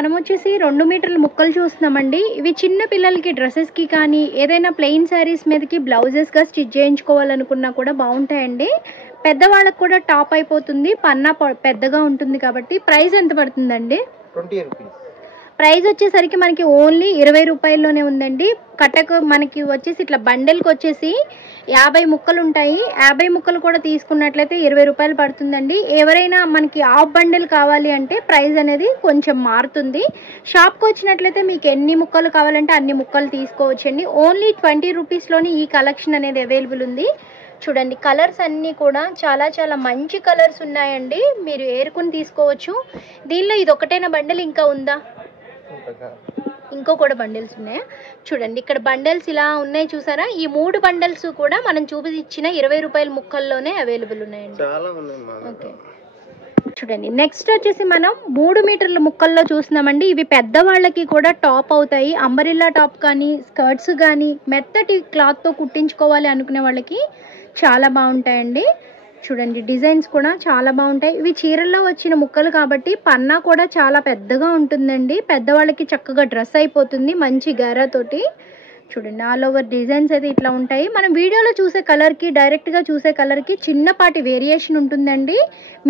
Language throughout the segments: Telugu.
మనం వచ్చేసి 2 మీటర్ల ముక్కలు చూస్తున్నామండి. ఇవి చిన్న పిల్లలకి డ్రెస్సెస్కి కానీ ఏదైనా ప్లెయిన్ శారీస్ మీదకి బ్లౌజెస్గా స్టిచ్ చేయించుకోవాలనుకున్నా కూడా బాగుంటాయండి. పెద్దవాళ్ళకు కూడా టాప్ అయిపోతుంది, పన్నా పెద్దగా ఉంటుంది కాబట్టి. ప్రైస్ ఎంత పడుతుందండి? 20 రూపీస్. ప్రైస్ వచ్చేసరికి మనకి ఓన్లీ 20 రూపాయల్లోనే ఉందండి. కట్టకు మనకి వచ్చేసి ఇట్లా బండెల్కి వచ్చేసి 50 ముక్కలు ఉంటాయి. 50 ముక్కలు కూడా తీసుకున్నట్లయితే 20 రూపాయలు పడుతుందండి. ఎవరైనా మనకి హాఫ్ బండెల్ కావాలి అంటే ప్రైస్ అనేది కొంచెం మారుతుంది. షాప్కి వచ్చినట్లయితే మీకు ఎన్ని ముక్కలు కావాలంటే అన్ని ముక్కలు తీసుకోవచ్చండి. ఓన్లీ 20 రూపీస్లోని ఈ కలెక్షన్ అనేది అవైలబుల్ ఉంది. చూడండి, కలర్స్ అన్నీ కూడా చాలా చాలా మంచి కలర్స్ ఉన్నాయండి. మీరు ఏరుకుని తీసుకోవచ్చు. దీనిలో ఇది ఒకటేనా బండెల్, ఇంకా ఉందా? ఇంకో కూడా బండిల్స్ ఉన్నాయా? చూడండి, ఇక్కడ బండిల్స్ ఇలా ఉన్నాయి చూసారా? ఈ 3 బండిల్స్ కూడా మనం చూపించిన 20 రూపాయల ముక్కల్లోనే అవైలబుల్ ఉన్నాయండి. ఓకే, చూడండి నెక్స్ట్ వచ్చేసి మనం 3 మీటర్ల ముక్కల్లో చూస్తున్నామండి. ఇవి పెద్దవాళ్ళకి కూడా టాప్ అవుతాయి. అంబరిల్లా టాప్ కానీ స్కర్ట్స్ కానీ మెత్తటి క్లాత్తో కుట్టించుకోవాలి అనుకునే వాళ్ళకి చాలా బాగుంటాయండి. చూడండి, డిజైన్స్ కూడా చాలా బాగుంటాయి. ఇవి చీరల్లో వచ్చిన ముక్కలు కాబట్టి పన్నా కూడా చాలా పెద్దగా ఉంటుందండి. పెద్దవాళ్ళకి చక్కగా డ్రెస్ అయిపోతుంది మంచి గేరాతోటి. చూడండి, ఆల్ ఓవర్ డిజైన్స్ అయితే ఇట్లా ఉంటాయి. మనం వీడియోలో చూసే కలర్కి డైరెక్ట్గా చూసే కలర్కి చిన్నపాటి వేరియేషన్ ఉంటుందండి.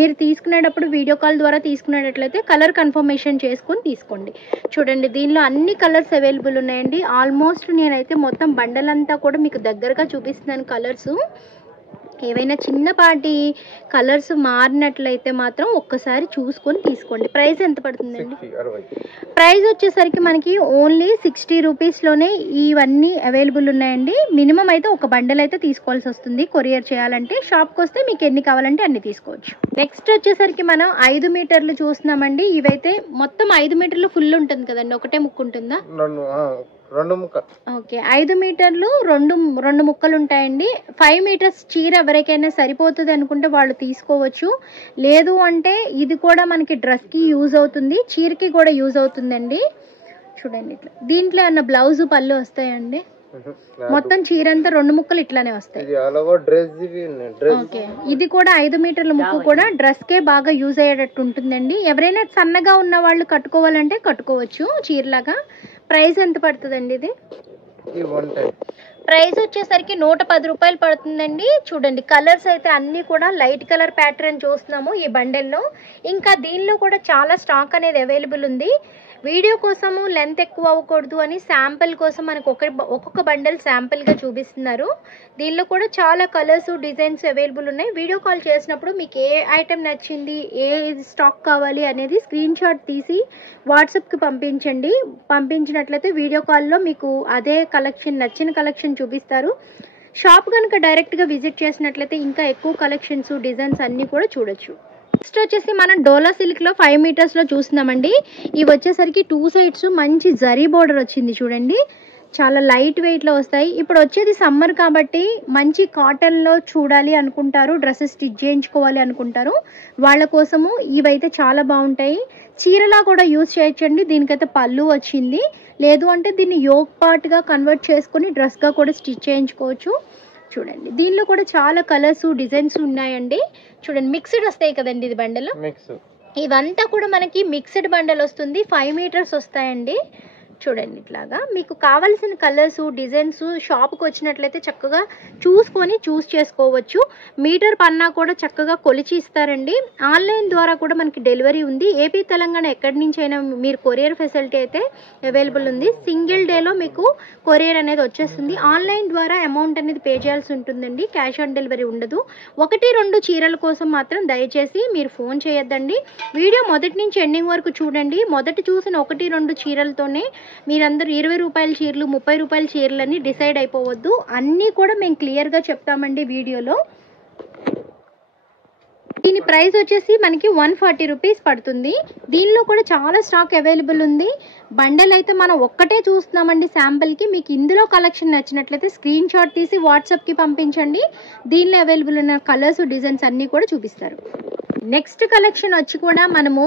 మీరు తీసుకునేటప్పుడు వీడియో కాల్ ద్వారా తీసుకునేటట్లయితే కలర్ కన్ఫర్మేషన్ చేసుకొని తీసుకోండి. చూడండి, దీనిలో అన్ని కలర్స్ అవైలబుల్ ఉన్నాయండి. ఆల్మోస్ట్ నేనైతే మొత్తం బండల్ అంతా కూడా మీకు దగ్గరగా చూపిస్తున్నాను కలర్స్. ఏవైనా చిన్నపాటి కలర్స్ మారినట్లయితే మాత్రం ఒక్కసారి చూసుకొని తీసుకోండి. ప్రైస్ ఎంత పడుతుందండి? ప్రైస్ వచ్చేసరికి మనకి ఓన్లీ 60 రూపీస్లోనే ఇవన్నీ అవైలబుల్ ఉన్నాయండి. మినిమం అయితే ఒక బండల్ అయితే తీసుకోవాల్సి వస్తుంది కొరియర్ చేయాలంటే. షాప్కి వస్తే మీకు ఎన్ని కావాలంటే అన్ని తీసుకోవచ్చు. నెక్స్ట్ వచ్చేసరికి మనం 5 మీటర్లు చూస్తున్నామండి. ఇవైతే మొత్తం 5 మీటర్లు ఫుల్ ఉంటుంది కదండి, ఒకటే ముక్కు ఉంటుందా? 2 ముక్కలు. ఓకే, 5 మీటర్లు రెండు ముక్కలు ఉంటాయండి. 5 మీటర్స్ చీర ఎవరికైనా సరిపోతుంది అనుకుంటే వాళ్ళు తీసుకోవచ్చు. లేదు అంటే ఇది కూడా మనకి డ్రెస్కి యూజ్ అవుతుంది, చీరకి కూడా యూజ్ అవుతుందండి. చూడండి, ఇట్లా దీంట్లో ఏమన్నా బ్లౌజ్ పళ్ళు వస్తాయండి? మొత్తం చీర అంతా 2 ముక్కలు ఇట్లానే వస్తాయి. ఓకే, ఇది కూడా 5 మీటర్ల ముక్కు కూడా డ్రెస్ కే బాగా యూజ్ అయ్యేటట్టు ఉంటుందండి. ఎవరైనా సన్నగా ఉన్న వాళ్ళు కట్టుకోవాలంటే కట్టుకోవచ్చు చీరలాగా. ప్రైస్ ఎంత పడుతుందండి ఇది? ప్రైస్ వచ్చేసరికి 110 రూపాయలు పడుతుందండి. చూడండి, కలర్స్ అయితే అన్నీ కూడా లైట్ కలర్ ప్యాటర్న్ చూస్తున్నాము ఈ బండెల్లో. ఇంకా దీనిలో కూడా చాలా స్టాక్ అనేది అవైలబుల్ ఉంది. వీడియో కోసము లెంత్ ఎక్కువ అవ్వకూడదు అని శాంపిల్ కోసం మనకు ఒక్కొక్క బండల్ శాంపిల్గా చూపిస్తున్నారు. దీనిలో కూడా చాలా కలర్స్ డిజైన్స్ అవైలబుల్ ఉన్నాయి. వీడియో కాల్ చేసినప్పుడు మీకు ఏ ఐటెం నచ్చింది, ఏ స్టాక్ కావాలి అనేది స్క్రీన్ షాట్ తీసి వాట్సాప్కి పంపించండి. పంపించినట్లయితే వీడియో కాల్లో మీకు అదే కలెక్షన్, నచ్చిన కలెక్షన్ చూపిస్తారు. షాప్ కనుక డైరెక్ట్గా విజిట్ చేసినట్లయితే ఇంకా ఎక్కువ కలెక్షన్స్ డిజైన్స్ అన్నీ కూడా చూడొచ్చు. నెక్స్ట్ వచ్చేసి మనం డోలా సిల్క్లో 5 మీటర్స్లో చూస్తున్నామండి. ఇవి వచ్చేసరికి 2 సైడ్స్ మంచి జరీ బోర్డర్ వచ్చింది. చూడండి, చాలా లైట్ వెయిట్లో వస్తాయి. ఇప్పుడు వచ్చేది సమ్మర్ కాబట్టి మంచి కాటన్లో చూడాలి అనుకుంటారు, డ్రెస్సెస్ స్టిచ్ చేయించుకోవాలి అనుకుంటారు, వాళ్ళ కోసము ఇవైతే చాలా బాగుంటాయి. చీరలా కూడా యూజ్ చేయొచ్చండి. దీనికైతే పళ్ళు వచ్చింది. లేదు అంటే దీన్ని యోక్ పార్ట్గా కన్వర్ట్ చేసుకొని డ్రెస్గా కూడా స్టిచ్ చేయించుకోవచ్చు. చూడండి, దీనిలో కూడా చాలా కలర్స్ డిజైన్స్ ఉన్నాయండి. చూడండి, మిక్స్డ్ వస్తాయి కదండి ఇది బండలు. ఇవంతా కూడా మనకి మిక్స్డ్ బండల్ వస్తుంది. 5 మీటర్స్ వస్తాయండి. చూడండి, ఇట్లాగా మీకు కావాల్సిన కలర్స్ డిజైన్స్ షాప్కి వచ్చినట్లయితే చక్కగా చూసుకొని చూస్ చేసుకోవచ్చు. మీటర్ పన్నా కూడా చక్కగా కొలిచి ఇస్తారండి. ఆన్లైన్ ద్వారా కూడా మనకి డెలివరీ ఉంది. ఏపీ తెలంగాణ ఎక్కడి నుంచి అయినా మీరు కొరియర్ ఫెసిలిటీ అయితే అవైలబుల్ ఉంది. సింగిల్ డేలో మీకు కొరియర్ అనేది వచ్చేస్తుంది. ఆన్లైన్ ద్వారా అమౌంట్ అనేది పే చేయాల్సి ఉంటుందండి, క్యాష్ ఆన్ డెలివరీ ఉండదు. 1-2 చీరల కోసం మాత్రం దయచేసి మీరు ఫోన్ చేయొద్దండి. వీడియో మొదటి నుంచి ఎండింగ్ వరకు చూడండి. మొదట చూసిన 1-2 చీరలతోనే మీరందరూ 20 రూపాయల చీరలు 30 రూపాయల చీరలని డిసైడ్ అయిపోవద్దు. అన్నీ కూడా మేము క్లియర్గా చెప్తామండి వీడియోలో. దీని ప్రైస్ వచ్చేసి మనకి 140 రూపీస్ పడుతుంది. దీనిలో కూడా చాలా స్టాక్ అవైలబుల్ ఉంది. బండల్ అయితే మనం ఒక్కటే చూస్తున్నామండి శాంపిల్కి. మీకు ఇందులో కలెక్షన్ నచ్చినట్లయితే స్క్రీన్ షాట్ తీసి వాట్సాప్కి పంపించండి. దీనిలో అవైలబుల్ ఉన్న కలర్స్ డిజైన్స్ అన్నీ కూడా చూపిస్తారు. నెక్స్ట్ కలెక్షన్ వచ్చి కూడా మనము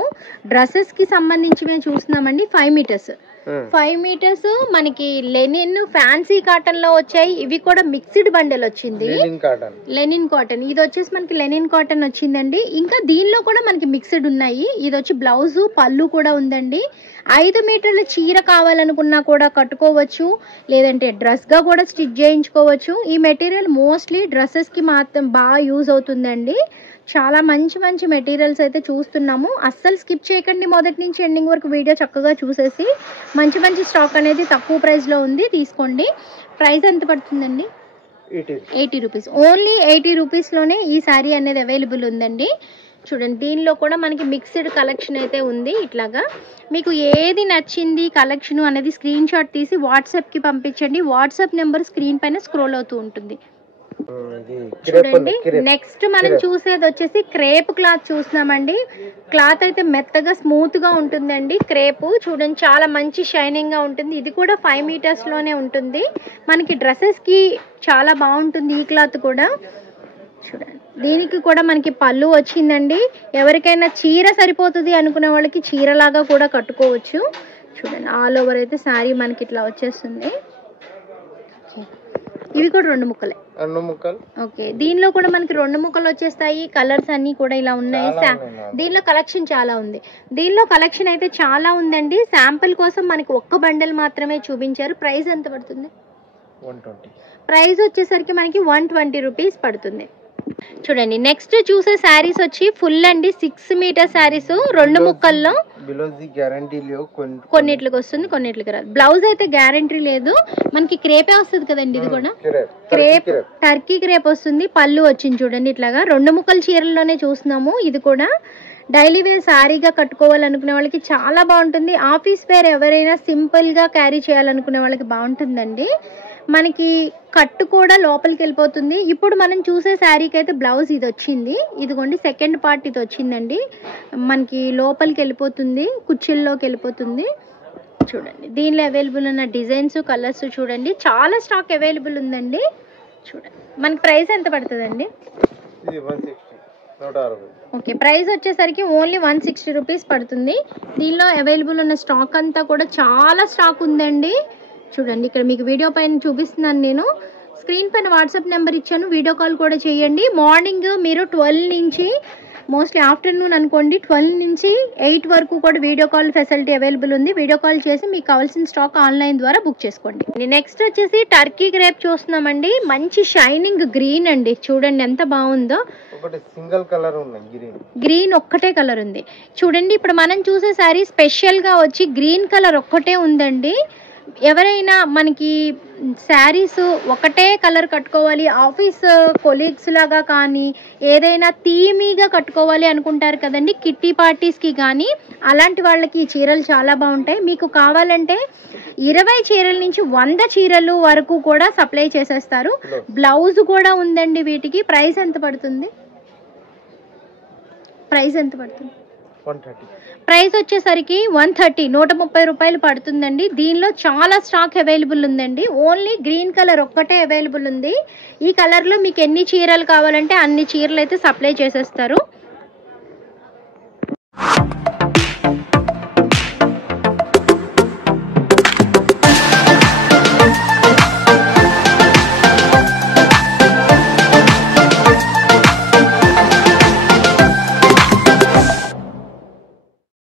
డ్రెస్సెస్కి సంబంధించి మేము చూస్తున్నామండి. 5 మీటర్స్ 5 మీటర్స్ మనకి లెనిన్ ఫ్యాన్సీ కాటన్ లో వచ్చాయి. ఇవి కూడా మిక్స్డ్ బండెల్ వచ్చింది, లెనిన్ కాటన్. ఇది వచ్చేసి మనకి లెనిన్ కాటన్ వచ్చిందండి. ఇంకా దీనిలో కూడా మనకి మిక్స్డ్ ఉన్నాయి. ఇది వచ్చి బ్లౌజ్ పళ్ళు కూడా ఉందండి. 5 మీటర్ల చీర కావాలనుకున్నా కూడా కట్టుకోవచ్చు, లేదంటే డ్రెస్ గా కూడా స్టిచ్ చేయించుకోవచ్చు. ఈ మెటీరియల్ మోస్ట్లీ డ్రెస్సెస్ కి మాత్రం బాగా యూజ్ అవుతుందండి. చాలా మంచి మంచి మెటీరియల్స్ అయితే చూస్తున్నాము. అస్సలు స్కిప్ చేయకండి, మొదటి నుంచి ఎండింగ్ వరకు వీడియో చక్కగా చూసేసి మంచి మంచి స్టాక్ అనేది తక్కువ ప్రైస్ లో ఉంది, తీసుకోండి. ప్రైస్ ఎంత పడుతుందండి? 80 రూపీస్. ఓన్లీ 80 రూపీస్ లోనే ఈ శారీ అనేది అవైలబుల్ ఉందండి. చూడండి, దీనిలో కూడా మనకి మిక్స్డ్ కలెక్షన్ అయితే ఉంది. ఇట్లాగా మీకు ఏది నచ్చింది కలెక్షన్ అనేది స్క్రీన్ షాట్ తీసి వాట్సాప్ కి పంపించండి. వాట్సాప్ నెంబర్ స్క్రీన్ పైన స్క్రోల్ అవుతూ ఉంటుంది. చూడండి, నెక్స్ట్ మనం చూసేది వచ్చేసి క్రేప్ క్లాత్ చూస్తున్నామండి. క్లాత్ అయితే మెత్తగా స్మూత్ గా ఉంటుందండి. క్రేప్ చూడండి, చాలా మంచి షైనింగ్ గా ఉంటుంది. ఇది కూడా 5 మీటర్స్ లోనే ఉంటుంది. మనకి డ్రెస్సెస్ కి చాలా బాగుంటుంది ఈ క్లాత్ కూడా. చూడండి, దీనికి కూడా మనకి పళ్ళు వచ్చిందండి. ఎవరికైనా చీర సరిపోతుంది అనుకునే వాళ్ళకి చీరలాగా కూడా కట్టుకోవచ్చు. చూడండి, ఆల్ ఓవర్ అయితే శారీ మనకి ఇట్లా వచ్చేస్తుంది. ఇవి కూడా 2 ముక్కలే. ఓకే, దీనిలో కూడా మనకి 2 ముక్కలు వచ్చేస్తాయి. కలర్స్ అన్ని కూడా ఇలా ఉన్నాయి. దీనిలో కలెక్షన్ చాలా ఉంది. దీనిలో కలెక్షన్ అయితే చాలా ఉందండి. శాంపుల్ కోసం మనకి ఒక్క బండల్ మాత్రమే చూపించారు. ప్రైస్ ఎంత పడుతుంది? 120. ప్రైస్ వచ్చేసరికి మనకి 120 రూపీస్ పడుతుంది. చూడండి, నెక్స్ట్ చూసే శారీస్ వచ్చి ఫుల్ అండి. 6 మీటర్ శారీస్ 2 ముక్కల్లో. కొన్నిట్లకి వస్తుంది, కొన్నిట్లకి రాదు. బ్లౌజ్ అయితే గ్యారంటీ లేదు. మనకి క్రేపే వస్తుంది కదండి. ఇది కూడా క్రేప్, టర్కీ క్రేప్ వస్తుంది. పళ్ళు వచ్చింది చూడండి ఇట్లాగా. 2 ముక్కల చీరల్లోనే చూస్తున్నాము. ఇది కూడా డైలీ వేర్ శారీగా కట్టుకోవాలనుకునే వాళ్ళకి చాలా బాగుంటుంది. ఆఫీస్ వేర్ ఎవరైనా సింపుల్ గా క్యారీ చేయాలనుకునే వాళ్ళకి బాగుంటుందండి. మనకి కట్టు కూడా లోపలికి వెళ్ళిపోతుంది. ఇప్పుడు మనం చూసే శారీకి అయితే బ్లౌజ్ ఇది వచ్చింది. ఇదిగోండి, సెకండ్ పార్ట్ ఇది వచ్చిందండి. మనకి లోపలికి వెళ్ళిపోతుంది, కుర్చీల్లోకి వెళ్ళిపోతుంది. చూడండి, దీనిలో అవైలబుల్ ఉన్న డిజైన్స్, కలర్స్ చూడండి. చాలా స్టాక్ అవైలబుల్ ఉందండి. చూడండి, మనకి ప్రైస్ ఎంత పడుతుందండి? ఓకే, ప్రైస్ వచ్చేసరికి ఓన్లీ 160 రూపీస్ పడుతుంది. దీనిలో అవైలబుల్ ఉన్న స్టాక్ అంతా కూడా చాలా స్టాక్ ఉందండి. చూడండి, ఇక్కడ మీకు వీడియో పైన చూపిస్తున్నాను. నేను స్క్రీన్ పైన వాట్సాప్ నెంబర్ ఇచ్చాను, వీడియో కాల్ కూడా చేయండి. మార్నింగ్ మీరు 12 నుంచి మోస్ట్లీ ఆఫ్టర్నూన్ అనుకోండి, 12 నుంచి 8 వరకు కూడా వీడియో కాల్ ఫెసిలిటీ అవైలబుల్ ఉంది. వీడియో కాల్ చేసి మీకు కావాల్సిన స్టాక్ ఆన్లైన్ ద్వారా బుక్ చేసుకోండి. నెక్స్ట్ వచ్చేసి టర్కీ క్రేప్ చూస్తున్నామండి. మంచి షైనింగ్ గ్రీన్ అండి. చూడండి ఎంత బాగుందో. సింగిల్ కలర్ గ్రీన్ ఒక్కటే కలర్ ఉంది. చూడండి, ఇప్పుడు మనం చూసే శారీ స్పెషల్ గా వచ్చి గ్రీన్ కలర్ ఒక్కటే ఉందండి. ఎవరైనా మనకి శారీస్ ఒకటే కలర్ కట్టుకోవాలి, ఆఫీస్ కొలీగ్స్ లాగా కానీ ఏదైనా థీమీగా కట్టుకోవాలి అనుకుంటారు కదండి, కిట్టి పార్టీస్కి కానీ, అలాంటి వాళ్ళకి ఈ చీరలు చాలా బాగుంటాయి. మీకు కావాలంటే 20 చీరల నుంచి 100 చీరలు వరకు కూడా సప్లై చేసేస్తారు. బ్లౌజ్ కూడా ఉందండి వీటికి. ప్రైస్ ఎంత పడుతుంది? ప్రైస్ ఎంత పడుతుంది? 130. ప్రైస్ వచ్చేసరికి 130 రూపాయలు పడుతుందండి. దీనిలో చాలా స్టాక్ అవైలబుల్ ఉందండి. ఓన్లీ గ్రీన్ కలర్ ఒక్కటే అవైలబుల్ ఉంది. ఈ కలర్ లో మీకు ఎన్ని చీరలు కావాలంటే అన్ని చీరలు అయితే సప్లై చేసేస్తారు.